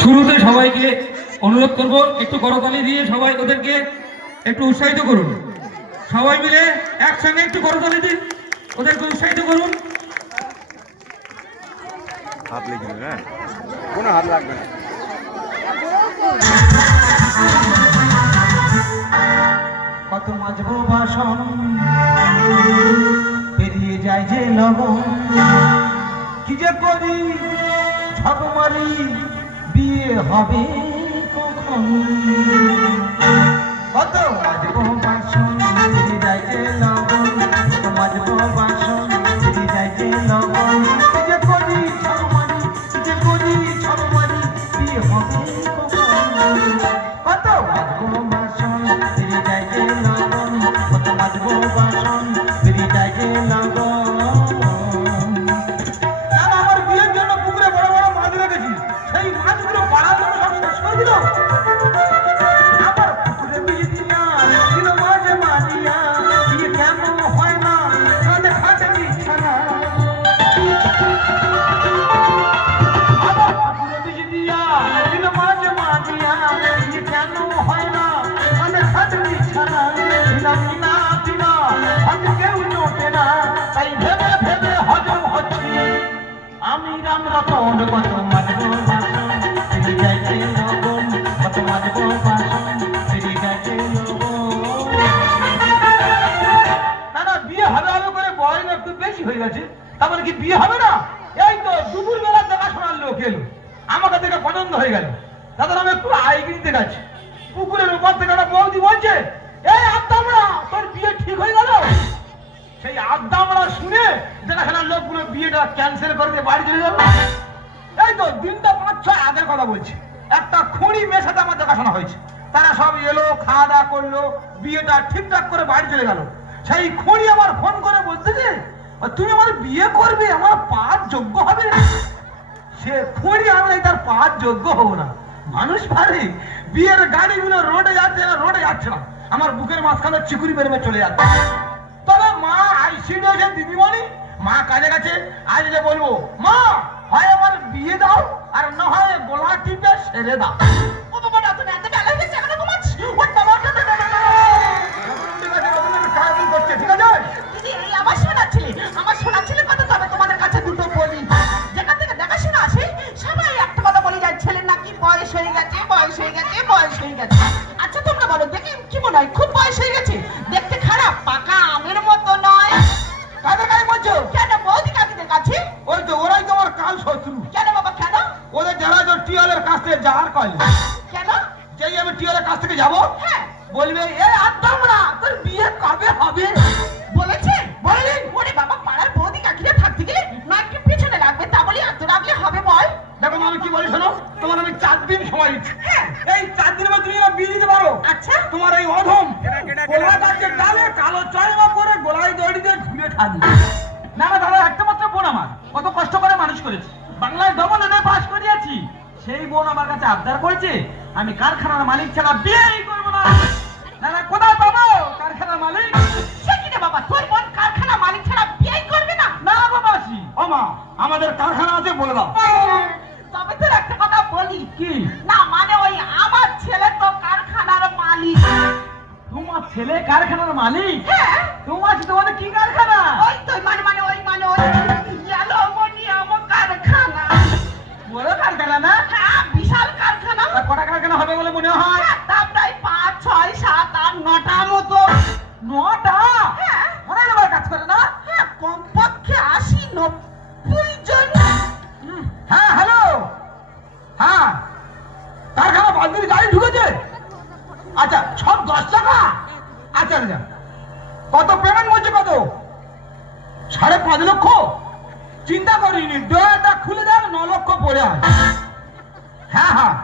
শুরুতে সবাইকে অনুরোধ করব একটু করতালি দিয়ে সবাই ওদেরকে একটু উৎসাহিত করুন। সবাই মিলে একসঙ্গে একটু করতালি দিন, ওদেরকে উৎসাহিত করুন। হাত লেগে না, কোনো হাত লাগবে না। কত মাজবো বাসন পেরিয়ে যায় যে লগন, কি যে করি ঝকমারি বিয়ে হবে কখন। কত মাজবো বাসন পেরিয়ে যায় যে লগন, কত মাজবো বাসন পেরিয়ে যায় যে লগন, কি যে করি ঝকমারি, কি যে করি ঝকমারি বিয়ে হবে কখন। কত মাজবো বাসন পেরিয়ে যায় যে লগন, কত মাজবো বাসন পেরিয়ে যায় যে লগন। আমার বিয়ের জন্য পুকুরে বড় বড় মাছ রেখেছি, সেই মাছগুলো পাড়ার জন্য সব শেষ করে দিল। আমার পুকুরে বিয়ে দিয়া দিল মাঝে মারিয়া, বিয়ে কেন হয় না কাঁধে খাটে ইচ্ছা না। আমার পুকুরে বিয়ে দিয়া দিল মাঝে মারিয়া, বিয়ে কেন হয় না কাঁধে খাটে ইচ্ছা না। বিনা বিনা হয়তো কেউ নোটে না, তাই ভেবে ভেবে হজম হচ্ছে আমি রাম রতন। কত মাজবো বাসন ফিরে যাইতে লগন, কত মাজবো বাসন ফিরে যাইতে লগন। না না, বিয়ে হবে হবে করে বয়স একটু বেশি হয়ে গেছে, তারপরে কি বিয়ে হবে না? এই তো দুপুর বেলা দেখাশোনার লোক এলো, আমাকে দেখে পছন্দ হয়ে গেল, দাদা আমি একটু আই কিনতে গেছি। পুকুরের উপর থেকে একটা বৌদি বলছে, এই আত্মামরা তোর বিয়ে ঠিক হয়ে গেল। সেই আড্ডামরা শুনে দেখাশোনার লোকগুলো বিয়েটা ক্যান্সেল করে দিয়ে বাড়ি চলে যাবে। এই তো দিনটা 5-6 আগের কথা বলছি, একটা খুঁড়ি মেয়ের সাথে আমার দেখাশোনা হয়েছে, তারা সব এলো, খাওয়া দাওয়া করলো, বিয়েটা ঠিকঠাক করে বাড়ি চলে গেল। সেই খুঁড়ি আমার ফোন করে বলতেছে, তুমি আমার বিয়ে করবে, আমার পাঁচ যোগ্য হবে। সে খুঁড়ি আমি তার পাঁচ যোগ্য হবো না। মানুষ পারে বিয়ের গাড়িগুলো রোডে যাচ্ছে না, রোডে যাচ্ছে না, আমার বুকের মাঝখানে চিকুরি বেরমে চলে যাচ্ছে। তবে মা আইসিডি এসে দিদিমণি মা কাজে গেছে, আজ যে বলবো মা হয় আমার বিয়ে দাও আর না হয় গোলা টিপে সেরে দাও। ও বাবা না, তুমি এত বেলা হয়ে গেছে এখনো ঘুমাচ্ছি। ওই বাবা ঠিক আছে দিদি, এই আমার শোনা ছেলে কথা। তবে তোমাদের কাছে দুটো বলি, যেখান থেকে দেখাশোনা আসে সবাই একটা কথা বলে যায়, ছেলের নাকি বয়স হয়ে গেছে, বয়স হয়ে গেছে, বয়স হয়ে গেছে। আচ্ছা তোমরা বলো দেখি কি মনে হয়, খুব বয়স হয়ে গেছে? দেখতে খারাপ, পাকা আমের মতো নয়। কাদের কাছে বলছো? কেন বৌদি কাকিদের কাছে? ওই তো ওরাই তো আমার কাল শত্রু। কেন বাবা কেন? ওদের যারা তো টিওলের কাছ থেকে যাওয়ার কয়। কেন? যেই আমি টিওলের কাছ থেকে যাবো, হ্যাঁ বলবে এই আত্মামরা তোর বিয়ে কবে হবে বলেছে। বলেনি? ওরে বাবা, পাড়ার বৌদি কাকিরা থাকতে গেলে নাকি পিছনে লাগবে, তা বলি এত রাখলে হবে বল? দেখো আমি কি বলি শোনো, তোমার আমি 4 দিন সময় দিচ্ছি। হ্যাঁ এই 4 দিনের মধ্যে তুমি বিয়ে দিতে পারো। আচ্ছা তোমার এই অধম গোলা গাছের ডালে কালো চয়মা পরে গোলায় দড়ি দিয়ে ঘুরে থাকবে। না না দাদা, একটা মাত্র বোন আমার, কত কষ্ট করে মানুষ করেছে, বাংলায় দমনে পাস করিয়েছি, সেই বোন আমার কাছে আবদার করেছে আমি কারখানার মালিক ছাড়া বিয়েই করবো না। না না, কোথায় পাবো কারখানার মালিক? সে কি রে বাবা, তোর বোন কারখানার মালিক ছাড়া বিয়েই করবে না? না গো মাসি, ও মা আমাদের কারখানা আছে বলে দাও। তবে তোর একটা কথা বলি। কি? না মানে ওই আমার ছেলে তো কারখানার মালিক। তোমার ছেলে কারখানার মালিক? হ্যাঁ। তোমার তোমাদের কি কারখানা? ওই তো মানে ওই অ্যালুমিনিয়াম কারখানা। বড় কারখানা না? হ্যাঁ বিশাল কারখানা। কটা কারখানা হবে বলে মনে হয়? তা প্রায় 5, 6, 7, 8, 9টা মতো। 9টা? হ্যাঁ। অনেক লোক কাজ করে না? হ্যাঁ কমপক্ষে 80-90 জন। হ্যাঁ হ্যালো, হ্যাঁ কারখানা বালতির গাড়ি ঢুকেছে। আচ্ছা সব 10 টাকা? আচ্ছা আচ্ছা, কত পেমেন্ট বলছে? কত? 5.5 লক্ষ? চিন্তা করিনি, ডয়ারটা খুলে দেখ 9 লক্ষ পড়ে আছে। হ্যাঁ হ্যাঁ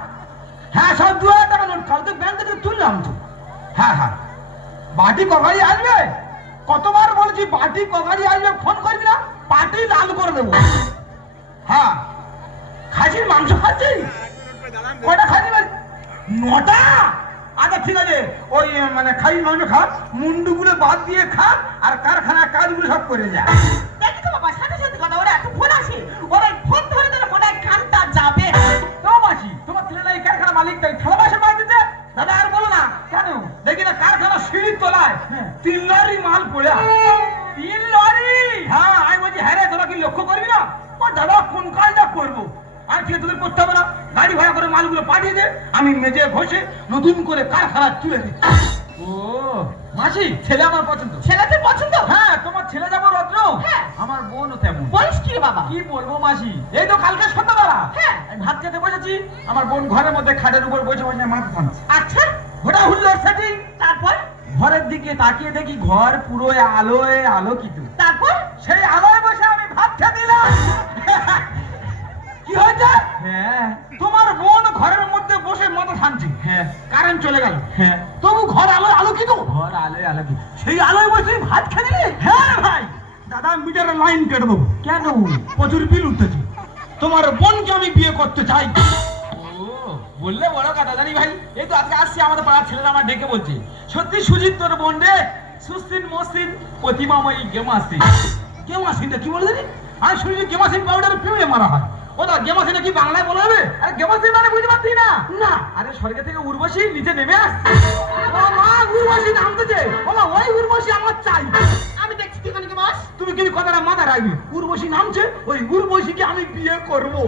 হ্যাঁ, সব 2000 টাকা নোট, কালকে ব্যাংক থেকে তুললাম তো। হ্যাঁ হ্যাঁ, বাটি কগাড়ি আসবে? কতবার বলছি বাটি কগাড়ি আসবে, ফোন করবি না, পাটি লাল করে দেবো। হ্যাঁ খাসির মাংস খাচ্ছি? কয়টা খাসি? 9টা? আচ্ছা ঠিক আছে, ওই মানে খাসির মাংস খা, মুন্ডুগুলো বাদ দিয়ে খা, আর কারখানার কাজগুলো সব করে যা। দেখি তো বাবা, সাথে সাথে কথা, ওরা এত ফোন আসে, ওরা ফোন ধরে ধরে মনে হয় কানটা যাবে। তো মাসি তোমার থেকে থালা বাসন মাজতেছে। দাদা আর বলো না কেন, দেখি না কারখানা সিঁড়ির তলায় 3 লরি মাল পড়ে আছে। 3 লরি? হ্যাঁ, আমি বলছি হ্যাঁ রে, তোরা কি লক্ষ্য করবি না? ও দাদা কোন কাজটা করবো? আর ঠিক তোদের করতে হবে না, গাড়ি ভাড়া করে মালগুলো পাঠিয়ে দে, আমি মেজে ঘষে নতুন করে কারখানা তুলে দিই। ও মাসি, ছেলে আমার পছন্দ। ছেলেদের পছন্দ? হ্যাঁ, তোমার ছেলে যেমন রত্ন, হ্যাঁ। আমার বোনও তেমন। বলিস কি রে বাবা? কি বলবো মাসি, এই তো কালকে সন্ধ্যাবেলা হ্যাঁ। আমি ভাত খেতে বসেছি, আমার বোন ঘরের মধ্যে খাটের উপর বসে বসে মাথা থামছে। আচ্ছা, ঘোড়া হুল্লোর সেটিং। তারপর? ঘরের দিকে তাকিয়ে দেখি ঘর পুরো আলোয় আলোকিত। তারপর? সেই আলোয় বসে আমি ভাত খেতে দিলাম। কি হয়েছে? হ্যাঁ, তোমার বোন ঘরের মধ্যে বসে মাথা থামছে। হ্যাঁ, কারেন্ট চলে গেল। হ্যাঁ, তবু ঘর আলোয় আলোকিত। ঘর আলোয় আলোকিত, সেই আলোয় বসে ভাত খেতে দিলে? হ্যাঁ ভাই, দাদা মিটারের লাইন কেটে দেবো। কেন? প্রচুর বিল উঠতেছে। তোমার বোনকে আমি বিয়ে করতে চাই। বললে বড় কথা জানি ভাই, এই তো আজকে আসছি, আমাদের পাড়ার ছেলেরা আমার ডেকে বলছে, সত্যি সুজিত তোর বোন রে, সুস্থিন মসৃণ প্রতিমাময়ী গেমাসিন। গেমাসিনটা কি বলে জানি? আমি শুনেছি গেমাসিন পাউডার প্রেমে মারা হয়। ও দা, গেমাসিনটা কি বাংলায় বলা হবে? আরে গেমাসিন মানে বুঝতে পারছি না। না, আরে স্বর্গ থেকে উর্বশী নিচে নেমে আসছে। ও মা, উর্বশী নামতেছে। ও মা, ওই উর্বশী আমার চাই। আমি দেখছি তুই ওখানে কি বস। তুমি কি কথাটা মাথা রাখবে? উর্বশী নামছে, ওই উর্বশীকে আমি বিয়ে করবো।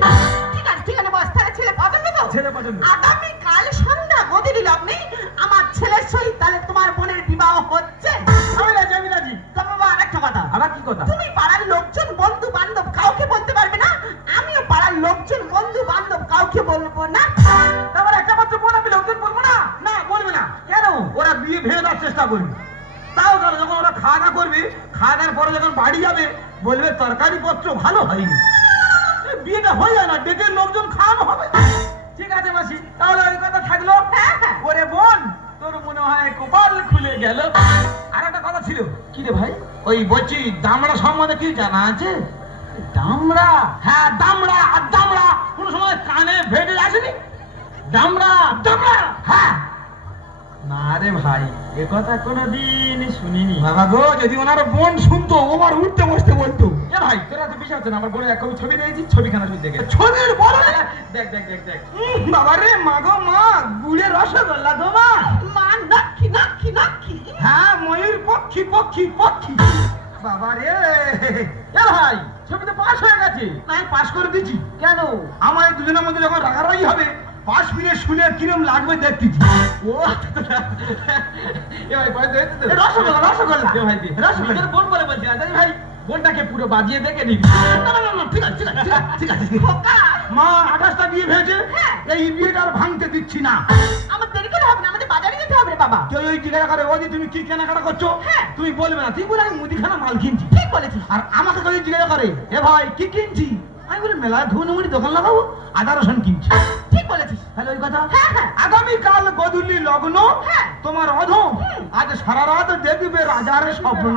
ঠিক আছে, ঠিক আছে বস। তাহলে ছেলে পছন্দ তো? ছেলে পছন্দ। আগামী কাল সন্ধ্যা গদির লগ্নে আমার ছেলের সহিত তাহলে তোমার বোনের বিবাহ হচ্ছে। আমি রাজি, আমি রাজি। তবে বাবা আরেকটা কথা। আবার কি কথা? তুমি পাড়ার লোকজন বন্ধু বান্ধব কাউকে বলতে পারবে না, আমিও পাড়ার লোকজন বন্ধু বান্ধব কাউকে বলবো না। তারপর একটা মাত্র বোন, আমি লোকজন বলবো না? না, বলবে না। কেন? ওরা বিয়ে ভেঙে দেওয়ার চেষ্টা করবে। তাও তাহলে যখন ওরা খাওয়া দাওয়া করবে, খাওয়া দাওয়ার পরে যখন বাড়ি যাবে, বলবে তরকারি পত্র ভালো হয়নি। এই বিয়েটা হয়ে যায় না, ডেকে লোকজন খাওয়ানো হবে। ঠিক আছে মাসি, তাহলে ওই কথা থাকলো। ওরে বোন, তোর মনে হয় কপাল খুলে গেল। আর একটা কথা ছিল। কি রে ভাই? ওই বলছি দামড়া সম্বন্ধে কি জানা আছে? দামড়া? হ্যাঁ, দামড়া। আর দামড়া কোন সময় কানে ভেটে আসেনি? দামড়া, দামড়া। হ্যাঁ। না রে ভাই, এ কথা কোনোদিন শুনিনি। বাবা গো, যদি ওনার বোন শুনতো, ওবার উঠতে বসতে বলতো। এ ভাই, তোরা তো বিশ্বাস হচ্ছে না, আমার বোনের এক কপি ছবি দিয়েছি, ছবিখানা তুই দেখে। ছবির বড় দেখ দেখ দেখ দেখ। বাবা রে, মা গো মা, গুড়ের রসগোল্লা গো মা। মা নাকি নাকি নাকি। হ্যাঁ, ময়ূর পক্ষী পক্ষী পক্ষী। বাবা রে, এ ভাই, ছবিতে পাস হয়ে গেছে। না, পাস করে দিচ্ছি। কেন? আমার দুজনের মধ্যে যখন রাগারাগি হবে, পাশ ফিরে শুনে কিরম লাগবে দেখতেছি। ও এ ভাই, রসগোল্লা রসগোল্লা। এ ভাই, রসগোল্লা বোন বলে বলছি না জানি ভাই, বোনটাকে পুরো বাজিয়ে দেখে নিবি। না না না, ঠিক আছে ঠিক আছে ঠিক আছে। খোকা, মা 28টা বিয়ে ভেঙেছে, এই বিয়েটা আর ভাঙতে দিচ্ছি না। আমার দেরি করে হবে না, আমাদের বাজারে যেতে হবে রে বাবা। কেউ ওই জিজ্ঞাসা করে, ওদি তুমি কি কেনাকাটা করছো? হ্যাঁ। তুমি বলবে না, তুমি বলে আমি মুদিখানা মাল কিনছি। ঠিক বলেছিস। আর আমাকে কেউ জিজ্ঞাসা করে, এ ভাই কি কিনছি? আমি বলি মেলায় ধুনুমুড়ি দোকান লাগাবো, আদা রসুন কিনছি। ঠিক বলেছিস। তাহলে ওই কথা। হ্যাঁ হ্যাঁ। আগামীকাল গধূলি লগ্ন, হ্যাঁ। তোমার অধম আজ সারা রাত দেখবে রাজার স্বপ্ন।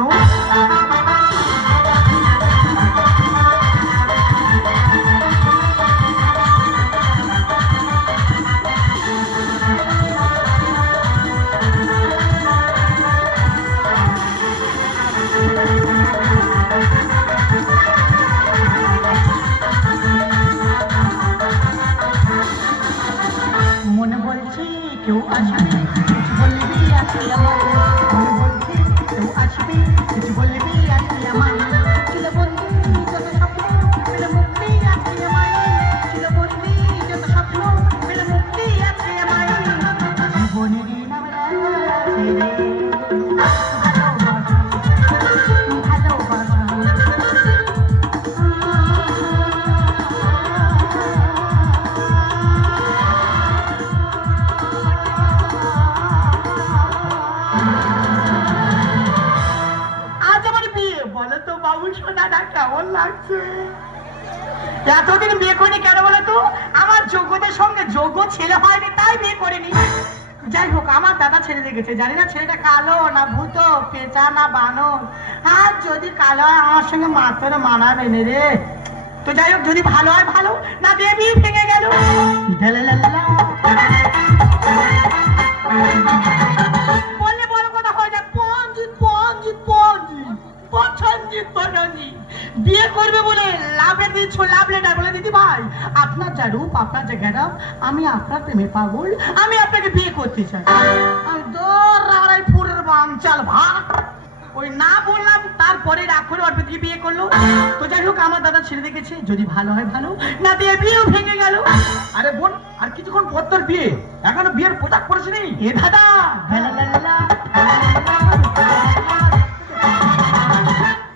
মনে বলছি কেউ আসবে, কিছু বলবি আজকে আমার। মনে বলছি কেউ আসবে, কিছু বলবি আজকে আমার। ছিল বলবি যত স্বপ্ন, পেলে মুক্তি আজকে আমার। ছিল বলবি যত স্বপ্ন, পেলে মুক্তি আজকে আমার। জীবনেরই নাম কেমন লাগছে? এতদিন বিয়ে করিনি কেন বলো তো? আমার যোগ্যতার সঙ্গে যোগ্য ছেলে হয়নি, তাই বিয়ে করিনি। যাই হোক, আমার দাদা ছেলে দেখেছে, জানি না ছেলেটা কালো না ভূত, পেঁচা না বানর। আর যদি কালো হয় আমার সঙ্গে মাত্র মানাবে না রে। তো যাই হোক, যদি ভালো হয় ভালো, না দেবী ভেঙে গেল। বললে বড় কথা হয়ে যায়, পঞ্জিত পঞ্জিত পঞ্জিত পছন্দিত পছন্দিত। বিয়ে করবে বলে লাভের দিচ্ছ, লাভ লেটার বলে দিদি ভাই ভাই, আপনার যা রূপ, আপনার যা গেদাম, আমি আপনার প্রেমে পাগল, আমি আপনাকে বিয়ে করতে চাই। আমি দৌড় রাড়াই ফুরের বাম চাল ভাগ। ওই না বললাম, তারপরে রাগ করে ওর থেকে বিয়ে করলো। তো যাই হোক, আমার দাদা ছেড়ে দেখেছে, যদি ভালো হয় ভালো, না দিয়ে বিয়েও ভেঙে গেল। আরে বোন, আর কিছুক্ষণ পর তোর বিয়ে, এখনো বিয়ের পোশাক পরেছি নি। এ দাদা,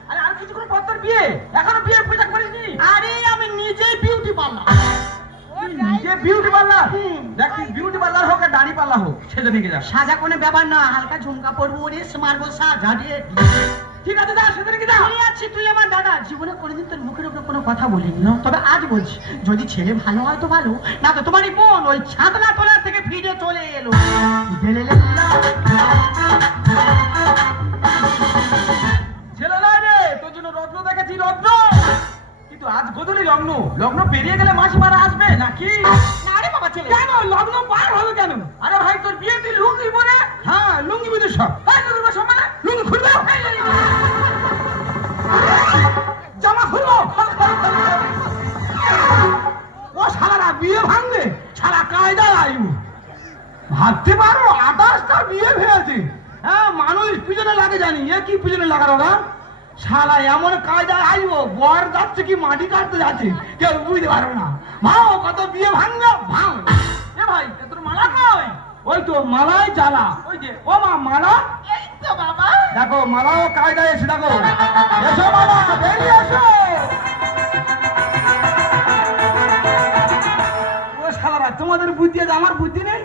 আরে আর কিছুক্ষণ পর তোর বিয়ে, এখনো বিয়ের পোশাক পরিসনি। আরে আমি নিজেই বিউটি পার্লার। নিজে বিউটি পার্লার? দেখ, বিউটি পার্লার হোক আর দাড়ি পার্লার হোক, সেটা নিয়ে যা। সাজা কোনো ব্যাপার না, হালকা ঝুমকা পরবো, রেস মারবো, সাজা দিয়ে। ঠিক আছে, যা, সেটা নিয়ে যা। আমি আছি, তুই আমার দাদা। জীবনে কোনোদিন তোর মুখের উপরে কোনো কথা বলিনি, তবে আজ বলছি, যদি ছেলে ভালো হয় তো ভালো, না তো তোমারই বোন ওই ছাতনা তোলা থেকে ফিরে চলে এলো। ছেলে নয় রে, তোর জন্য রত্ন দেখেছি, রত্ন। কিন্তু আজ গধূলি লগ্ন, লগ্ন পেরিয়ে গেলে মাসি মারা আসবে নাকি? না রে বাবা, ছেলে কেন লগ্ন পার হবে কেন? আরে ভাই, তোর বিয়ে তুই লুঙ্গি পরে? হ্যাঁ, লুঙ্গি বিদে সব। লুঙ্গি সব মানে লুঙ্গি খুলবে, জামা খুলবো। ও শালারা বিয়ে ভাঙবে, শালা কায়দায় আইব। ভাবতে পারো 28টা বিয়ে ভেঙেছে। হ্যাঁ, মানুষ পিছনে লাগে জানি, এ কি পিছনে লাগানো না? শালা এমন কায়দায় আইব, বর যাচ্ছে কি মাটি কাটতে যাচ্ছে, কেউ বুঝতে পারবে না। ভাও কত বিয়ে ভাঙবে, ভাঙ। এ ভাই, তোর মালা কই? ওই তো মালাই জ্বালা, ওই যে। ও মা, মালা? এই তো বাবা। দেখো, মালাও কায়দায় এসে দেখো। এসো মালা, বেরিয়ে এসো। ও শালারা, তোমাদের বুদ্ধি আছে, আমার বুদ্ধি নেই।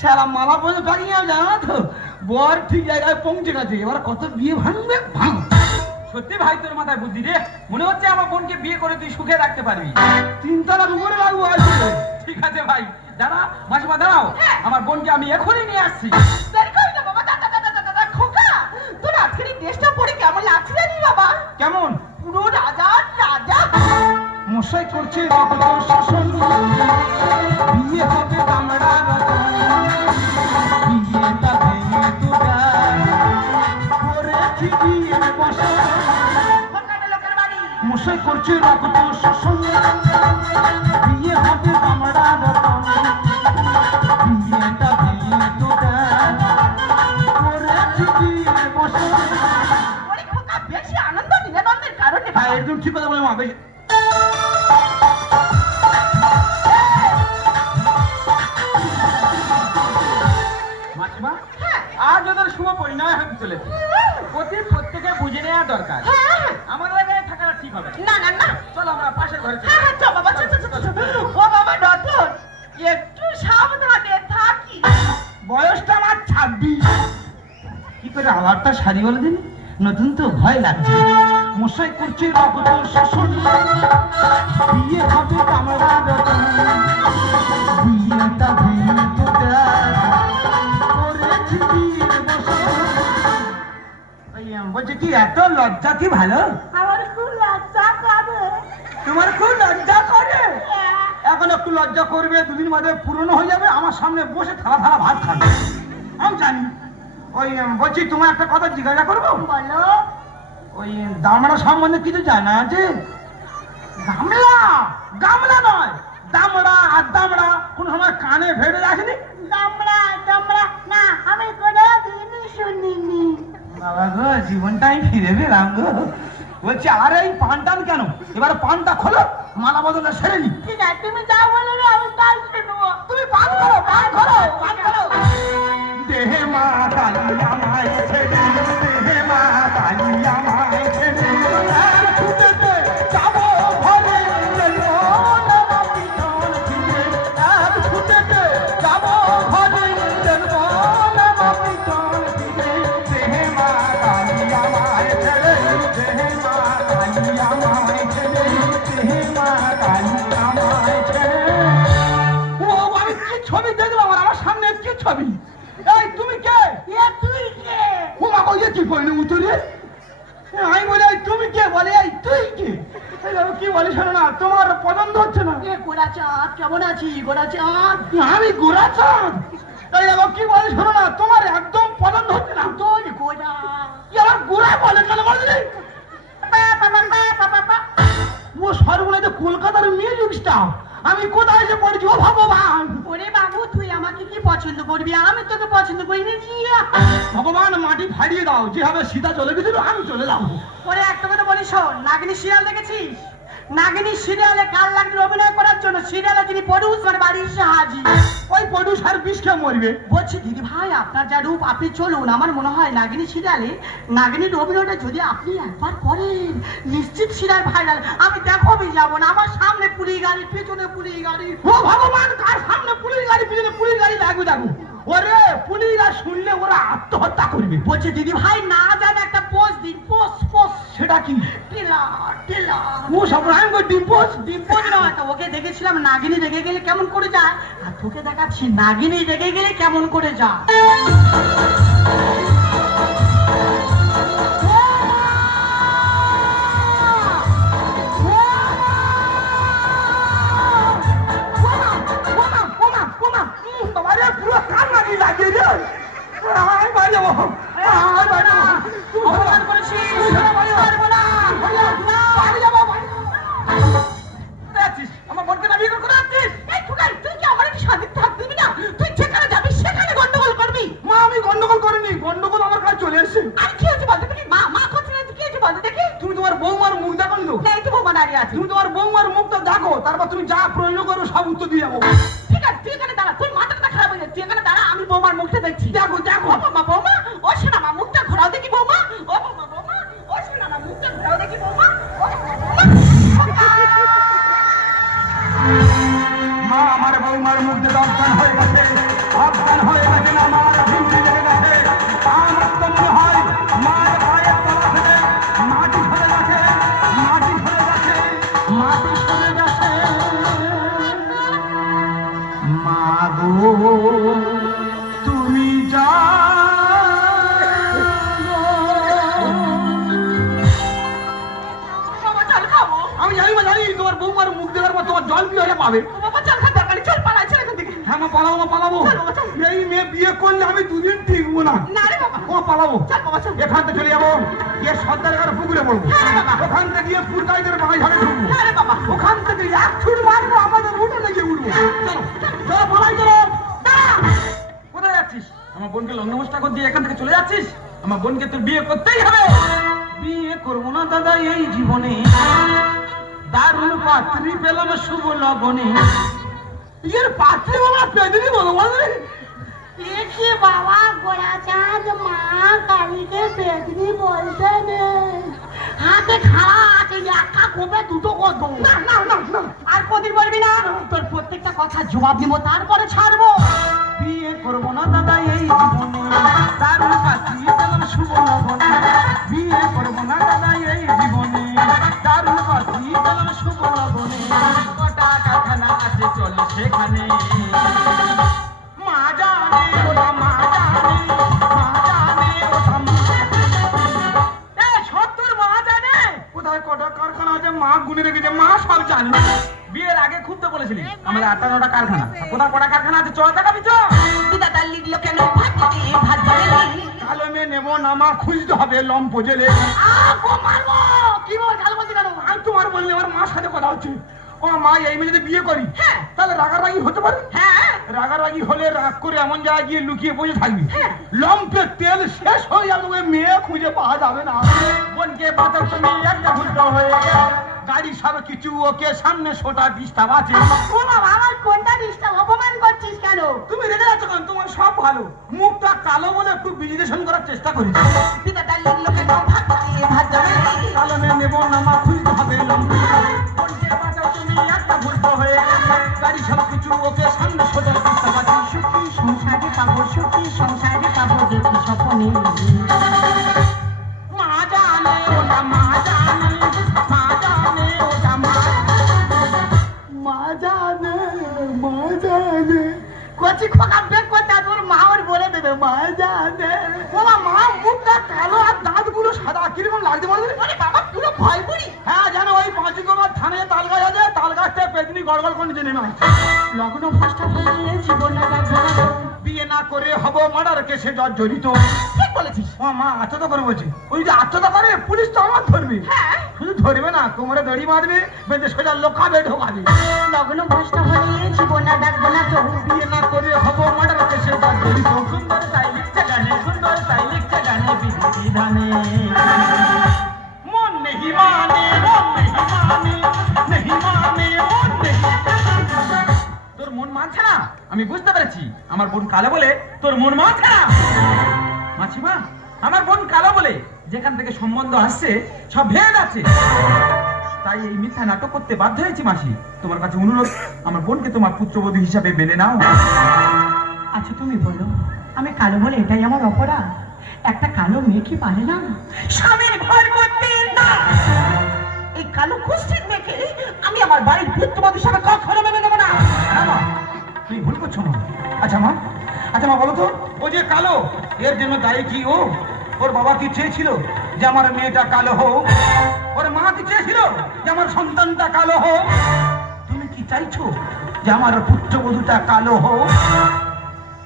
শালা মালা পর্যন্ত পাকিয়ে জানো না তো, বর ঠিক জায়গায় পৌঁছে গেছে, এবার কত বিয়ে ভাঙবে, ভাঙ। সত্যি ভাই, তোর মাথায় বুদ্ধি রে। মনে হচ্ছে আমার বোনকে বিয়ে করে তুই সুখে রাখতে পারবি। 3 তলার উপরে লাগবো আসলে। ঠিক আছে ভাই, দাঁড়া, মাসিমা দাঁড়াও, আমার বোনকে আমি এখনই নিয়ে আসছি। দেরি করি না বাবা, দাদা দাদা দাদা দাদা খোকা, তোর আজকের এই ড্রেসটা পরে কেমন লাগছে জানি বাবা? কেমন? পুরো রাজা রাজা। মশাই করছে রক্ত শাসন, বিয়ে হবে বাংলা রতন, বিয়েটা ভেঙে তোরা করেছি বিয়ের বসন। খোকাটা লোকের বাড়ি। মশাই করছে রক্ত শাসন, বিয়ে হবে বাংলা রতন, বিয়েটা ভেঙে তোরা করেছি বিয়ের বসন। ওরে খোকা, বেশি আনন্দ নিরানন্দের কারণে হ্যাঁ, একদম ঠিক কথা বলে মা। বেশি মাসিমা, আজ ওদের শুভ পরিণয় হতে চলেছে। প্রত্যেকে বুঝে নেওয়া দরকার। আমার জায়গায় থাকাটা ঠিক হবে না। না না না, চলো আমরা পাশের ঘরে চলি। হ্যাঁ হ্যাঁ, চল বাবা, চল চল চল চল। ও বাবা রতন, একটু সাবধানে থাকি। বয়সটা আমার 26। কি করে আলারটা শাড়ি বলে দিন, নতুন তো ভয় লাগছে। মশাই করছে রক্ত শাসন, বিয়ে হবে কামড়া রতন, বিয়েটা ভেঙে তোরা করেছি বিয়ের বসন। বলছে কি এত লজ্জা কি ভালো? আমার খুব লজ্জা করে। তোমার খুব লজ্জা করে? এখন একটু লজ্জা করবে, দুদিন বাদে পুরনো হয়ে যাবে, আমার সামনে বসে থালা থালা ভাত খাবে। আমি জানি। ওই বলছি, তোমার একটা কথা জিজ্ঞাসা করবো? বলো। ওই দামড়া সম্বন্ধে কিছু জানা আছে? গামলা? গামলা নয়, দামড়া। আর দামড়া কোন সময় কানে ভেড়ে আসেনি? দামড়া দামড়া না, আমি কোনোদিনই শুনিনি। বাবা গো, জীবনটাই ফিরে পেলাম গো। বলছি, আরে এই পান টান কেন? এবার পানটা খোলো, মালা বদলে সেরে নি। ঠিক আছে, তুমি যা বলবে আমি তাই শুনবো। তুমি পান করো, পান করো, পান করো। দেহে মা কালী আমায় ছেড়ে, দেহে মা কালী আমায় ছেড়ে, আর ছুটেতে যাবো ঘরে, চলবো না পিছন ফিরে। আর ছুটেতে যাবো ঘরে, চলবো না পিছন ফিরে। দেহে মা কালী আমায় ছেড়ে, দেহে মা কালী আমায় ছেড়ে, দেহে মা কালী আমায় ছেড়ে। ও, আমি কি ছবি দেখলাম, আর আমার সামনে কি ছবি? এই তুমি কে? তুই কে? ও মা কই কি কইনি উত্তরে? আমি বলি, এই তুমি কে? বলে, এই তুই কে? এই দেখো কি বলি, শোনো না, তোমার পছন্দ হচ্ছে না। এ গোড়া চাঁদ, কেমন আছি গোড়া চাঁদ? আমি গোড়া চাঁদ। এই দেখো কি বলি, শোনো না, তোমার একদম পছন্দ হচ্ছে না। তোর গোড়া। কি আমার গোড়া বলে কেন বললি? ও সর্বনাশ কলকাতার মিউজিক স্টার, আমি কোথায় এসে পড়েছি ও ভগবান। ওরে বাবু তুই আমাকে কি পছন্দ করবি, আমি তোকে পছন্দ করি না কি? ভগবান মাটি ফাড়িয়ে দাও, যেভাবে সীতা চলে গেছিল আমি চলে যাবো। ওরে একটা কথা বলি শোন, নাগিনী সিরিয়াল দেখেছিস? নাগিনী সিরিয়ালে কাল লাগবে অভিনয় করার জন্য, সিরিয়ালে যিনি প্রডিউসার বাড়ির সাহায্য, ওই প্রডিউসার বিষ খেয়ে মরবে। বলছি দিদি ভাই আপনার যা রূপ, আপনি চলুন, আমার মনে হয় নাগিনী সিরিয়ালে নাগিনীর অভিনয়টা যদি আপনি একবার করেন নিশ্চিত সিরিয়াল ভাইরাল। আমি দেখাবি যাবো না, আমার সামনে পুলিশ গাড়ি, পেছনে পুলিশ গাড়ি। ও ভগবান, কার সামনে পুলিশ গাড়ি, পিছনে পুলিশ গাড়ি লাগবে দেখো। ওরে পুলিশরা শুনলে ওরা আত্মহত্যা করবে। বলছি দিদি ভাই না জানে একটা পোস্ট দিন, পোস্ট পোস্ট সেটা কি? Teller teller. ও সব আমি ডিম্পোজ ডিম্পোজ নয় তো, ওকে দেখেছিলাম নাগিনী রেগে গেলে কেমন করে যায়, আর তোকে দেখাচ্ছি নাগিনী রেগে গেলে কেমন করে যায়। পুরো কান লাগি লাগিয়ে রে। আমি বাড়ি যাবো, আমি বাড়ি যাবো। অপমান করেছিস, পারবো না। বাড়ি যাবো, বাড়ি যাবো। যাচ্ছিস আমার বোনকে না বিয়ে করে যাচ্ছিস? এই ঠুকাই, তুই কি আমার একটু শান্তি থাক দিবি না? তুই যেখানে যাবি সেখানে গন্ডগোল করবি। মা আমি গন্ডগোল করিনি, গন্ডগোল আমার কাছে চলে এসেছে। আর কি হয়েছে বলতে দেখি, মা মা করছে না, কি হয়েছে বলতে দেখি। তুমি তোমার বৌমার মুখ দেখো তো। এই তো বৌমা দাঁড়িয়ে আছে। তুমি তোমার বৌমার মুখটা দেখো, তারপর তুমি যা প্রশ্ন করো সব উত্তর দিয়ে যাবো। ঠিক আছে তুই এখানে দাঁড়া, তোর মাথাটা খারাপ হয়ে যাচ্ছে, তুই এখানে দাঁড়া, আমি বৌমার মুখটা দেখছি। দেখো দেখো। ও বৌমা বৌমা, ও শোনা মা মুখটা ঘোরাও দেখি বৌমা। ও বৌমা বৌমা, ও শোনা না মুখটা ঘোরাও দেখি বৌমা। ও বৌমা, মা আমার বৌমার মুখ দিয়ে অজ্ঞান হয়ে গেছে, অজ্ঞান হয়ে গেছে না, আমার ভিন্ডি লেগে গেছে। আমার তো মনে হয় মার পায়ের তলা থেকে মাটি সরে গেছে, মাটি সরে গেছে, মাটি সরে গেছে। মা গো তুমি যা বাবা চল খাবো। আমি জানি মা, জানি তোমার বৌমার মুখ দেখার পর তোমার জল কি হলে পাবে। বাবা চল খা দরকারি, চল পালাই, চল এখান থেকে। হ্যাঁ মা পালাবো, মা পালাবো। চল বাবা, চল। এই মেয়ে বিয়ে করলে আমি দুদিন টিকবো না। না রে বাবা, ও পালাবো। চল বাবা চল। এখান থেকে চলে যাবো, গিয়ে সর্দার ঘরে পুকুরে পড়বো। হ্যাঁ রে বাবা। ওখান থেকে গিয়ে ফুরকাইদের বাগাই ঝাড়ে ঢুকবো। হ্যাঁ রে বাবা। ওখান থেকে এক ছুট মারবো, আমাদের উঠে গিয়ে উঠবো। চলো চলো পালাই, চলো। দাঁড়া। কোথায় যাচ্ছিস? আমার বোনকে লগ্নমোষ্টা করে দিয়ে এখান থেকে চলে যাচ্ছিস? আমার বোনকে তোর বিয়ে করতেই হবে। বিয়ে করবো না দাদা এই জীবনে, দারুণ পাত্রী পেলাম শুভ লগনে। এর পাত্রী বাবা পেদিনি বলো বলে। দেখি বাবা গোড়াচাঁদ মা কালীকে পেতনি বলতে নেই, হাতে খাড়া আছে, একা কোপে দুটো কত। না না না না, আর কদিন বলবি না, তোর প্রত্যেকটা কথা জবাব দিব, তারপরে ছাড়বো। বিয়ে করবো না দাদা এই জীবনে, দারুণ পাত্রী পেলাম শুভ লগনে। বিয়ে করবো না দাদা এই জীবনে, দারুণ পাত্রী পেলাম শুভ লগনে। কটা কারখানা আছে চল সেখানে, মা জানে ওটা, মা জানে, মা জানে ওটা, মা জানে। সত্তর মা জানে কোথায় কটা কারখানা আছে, মা গুনে রেখেছে, মা সব জানে। বিয়ের আগে খুব তো বলেছিলি আমাদের 8টা 9টা কারখানা, কোথায় কটা কারখানা আছে চল দেখাবি চল। দাদা লিখলো কেন ভাত দিয়ে ভাত জলে। কালো মেয়ে নেবো না মা, খুঁজতে হবে লম্প জেলে। মারবো কি বল, কাল বলছি কেন? আমি তোমার বললে আমার মার সাথে কথা হচ্ছে। ও মা এই মেয়ে যদি বিয়ে করি হ্যাঁ। তাহলে রাগারাগি হতে পারে। হ্যাঁ রাগারাগি হলে রাগ করে এমন জায়গায় গিয়ে লুকিয়ে বসে থাকবি, হ্যাঁ। লম্পের তেল শেষ হয়ে যাবে, ওই মেয়ে খুঁজে পাওয়া যাবে না। বোনকে বাঁচাও তুমি, একটা ভুলটা হয়ে গেছে। গাড়ি সব কিছু ওকে, সামনে সোটা ডিস্টার্ব আছে। ও বাবা আমার কোনটা ডিস্টার্ব, অপমান করছিস কেন? তুমি রেগে যাচ্ছ কেন? তোমার সব ভালো, মুখটা কালো বলে একটু বিজিনেশন করার চেষ্টা করিস। দাদা লিখলো কেন ভাত দিয়ে ভাত জলে। কালো মেয়ে নেবো না মা, খুঁজতে হবে লম্প জেলে। বোনকে বাঁচাও তুমি, একটা ভুলটা হয়ে গেছে। গাড়ি সব কিছু ওকে, সামনে সোটা ডিস্টার্ব আছে। সুখী সংসারে পাবো, সুখী সংসারে পাবো, দেখি স্বপ্নে। মা জানে ওটা, মা জানে, মা জানে ওটা, মা জানে, মা জানে। কচি খোকা বের করতে তোর মা ওর বলে দেবে মা জানে। ওমা মা মুখটা কালো আর দাঁতগুলো সাদা, কিরকম লাগছে বলো তো? আরে বাবা পুরো ভয় বুড়ি। হ্যাঁ জানো ওই 5 নম্বর থানায় তাল গাছ আছে, তাল গাছটা পেতনি গড়গড় করে নিচে নেমে আসছে। লগ্ন ফাঁসটা হয়ে জীবনে লাগবে না। বিয়ে না করে হব মার্ডার কেসে জর্জরিত। ঠিক বলেছিস। ও মা আত্মহত্যা করে বলছি, ওই যে আত্মহত্যা করে পুলিশ তো আমার ধরবি। হ্যাঁ শুধু ধরবে না, কোমরে দড়ি বাঁধবে, বেঁধে সোজা লোকাবে ঢোকাবে। লগ্ন ভ্রষ্ট হলে জীবন আর ডাকবো না তো। বিয়ে না করে হবো মার্ডার কেসে তার দড়ি তো। সুন্দর তাই লিখছে গানে, সুন্দর তাই লিখছে গানে, বিধি বিধানে। মন নেহি মানে, মন নেহি মানে, নেহি মানে, মন নেহি। তোর মন মানছে না, আমি বুঝতে পেরেছি। আমার বোন কালো বলে তোর মন মানছে না। মাসিমা, আমার বোন কালো বলে যেখান থেকে সম্বন্ধ আসছে সব ভেদ আছে, তাই এই মিথ্যা নাটক করতে বাধ্য হয়েছি। মাসি, তোমার কাছে অনুরোধ, আমার বোনকে তোমার পুত্রবধূ হিসাবে মেনে নাও। আচ্ছা তুমি বলো, আমি কালো বলে এটাই আমার অপরাধ? একটা কালো মেয়ে কি পারে না স্বামীর ঘর করতে? না, এই কালো কুষ্ঠির মেয়েকে আমি আমার বাড়ির পুত্রবধূ হিসাবে কখনো মেনে নেবো না। না মা, তুমি ভুল করছো মা। আচ্ছা মা, আচ্ছা মা বলো তো, ও যে কালো, এর জন্য দায়ী কি ও? ওর বাবা কি চেয়েছিল যে আমার মেয়েটা কালো হোক? ওর মা কি চেয়েছিল যে আমার সন্তানটা কালো হোক? তুমি কি চাইছো যে আমার পুত্রবধূটা কালো হোক?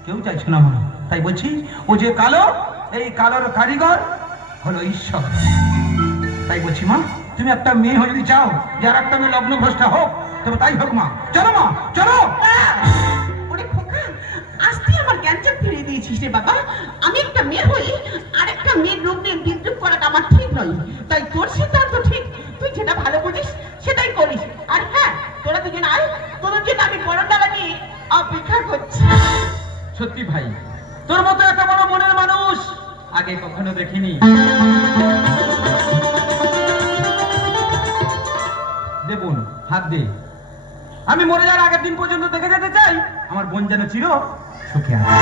কেউ চাইছো না মা। তাই বলছি, ও যে কালো, এই কালোর কারিগর হলো ঈশ্বর। তাই বলছি মা, তুমি একটা মেয়ে হয়ে যদি চাও যে আর একটা মেয়ে লগ্নভ্রষ্টা হোক, তবে তাই হোক মা। চলো মা, চলো। ওরে খোকা, আজ তুই আমার জ্ঞানচোখ ফিরিয়ে দিয়েছিস রে বাবা। আমি একটা মেয়ে হই আর একটা মেয়ের রূপ নিয়ে বিদ্রুপ করাটা আমার ঠিক নয়। তাই তোর সিদ্ধান্ত ঠিক, তুই যেটা ভালো বুঝিস সেটাই করিস। আর হ্যাঁ, তোরা দুজন আয়, তোদের জন্য আমি বড় টাকা নিয়ে অপেক্ষা করছি। সত্যি ভাই, তোর মতো এত বড় মনের মানুষ আগে কখনো দেখিনি। দেবুন হাত দে। আমি মরে যাওয়ার আগের দিন পর্যন্ত দেখে যেতে চাই আমার বোন যেন চির সুখে আছে।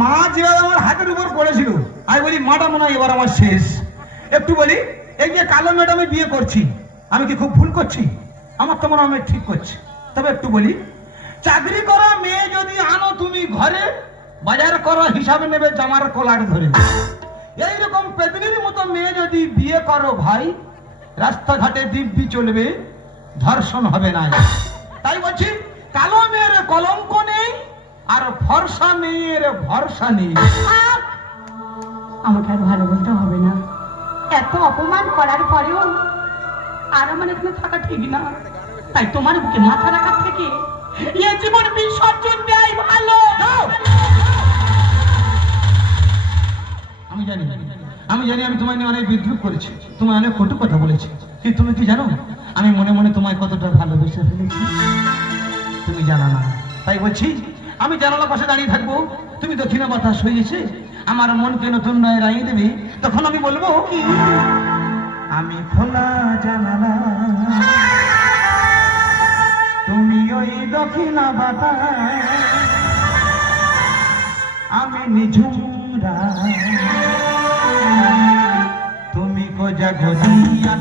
মা যেভাবে আমার হাতের উপর পড়েছিল, আমি বলি মাটা মনে হয় এবার আমার শেষ। একটু বলি, এই যে কালো মেয়েটা আমি বিয়ে করছি, আমি কি খুব ভুল করছি? আমার তো মনে হয় আমি ঠিক করছি। তবে একটু বলি, চাকরি করা মেয়ে যদি আনো তুমি ঘরে, বাজার করা হিসাবে নেবে জামার কলার ধরে। এইরকম পেদনির মতো মেয়ে যদি বিয়ে করো ভাই, রাস্তাঘাটে দিব্যি চলবে, ধর্ষণ হবে না। তাই বলছি, কালো মেয়ের কলঙ্ক নেই আর ফর্সা মেয়ের ভরসা নেই। আমাকে আর ভালো বলতে হবে না। এত অপমান করার পরেও আর আমার এখানে থাকা ঠিক না। তাই তোমার বুকে মাথা রাখার থেকে এ জীবন বিসর্জন দেয় ভালো। আমি জানি, আমি জানি আমি তোমায় নিয়ে অনেক বিদ্রুপ করেছি, তোমায় অনেক কটু কথা বলেছি, কিন্তু তুমি কি জানো আমি মনে মনে তোমায় কতটা ভালোবেসে ফেলেছি? তুমি জানো না। তাই বলছি, আমি জানালা পাশে দাঁড়িয়ে থাকবো, তুমি দক্ষিণা বাতাস হয়ে গেছে আমার মনকে নতুন নয় রাঙিয়ে দেবে, তখন আমি বলবো কি, আমি খোলা জানালা, তুমি ওই দক্ষিণা বাতাস, আমি নিঝুম রাত, তুমি কো জাগো দিয়া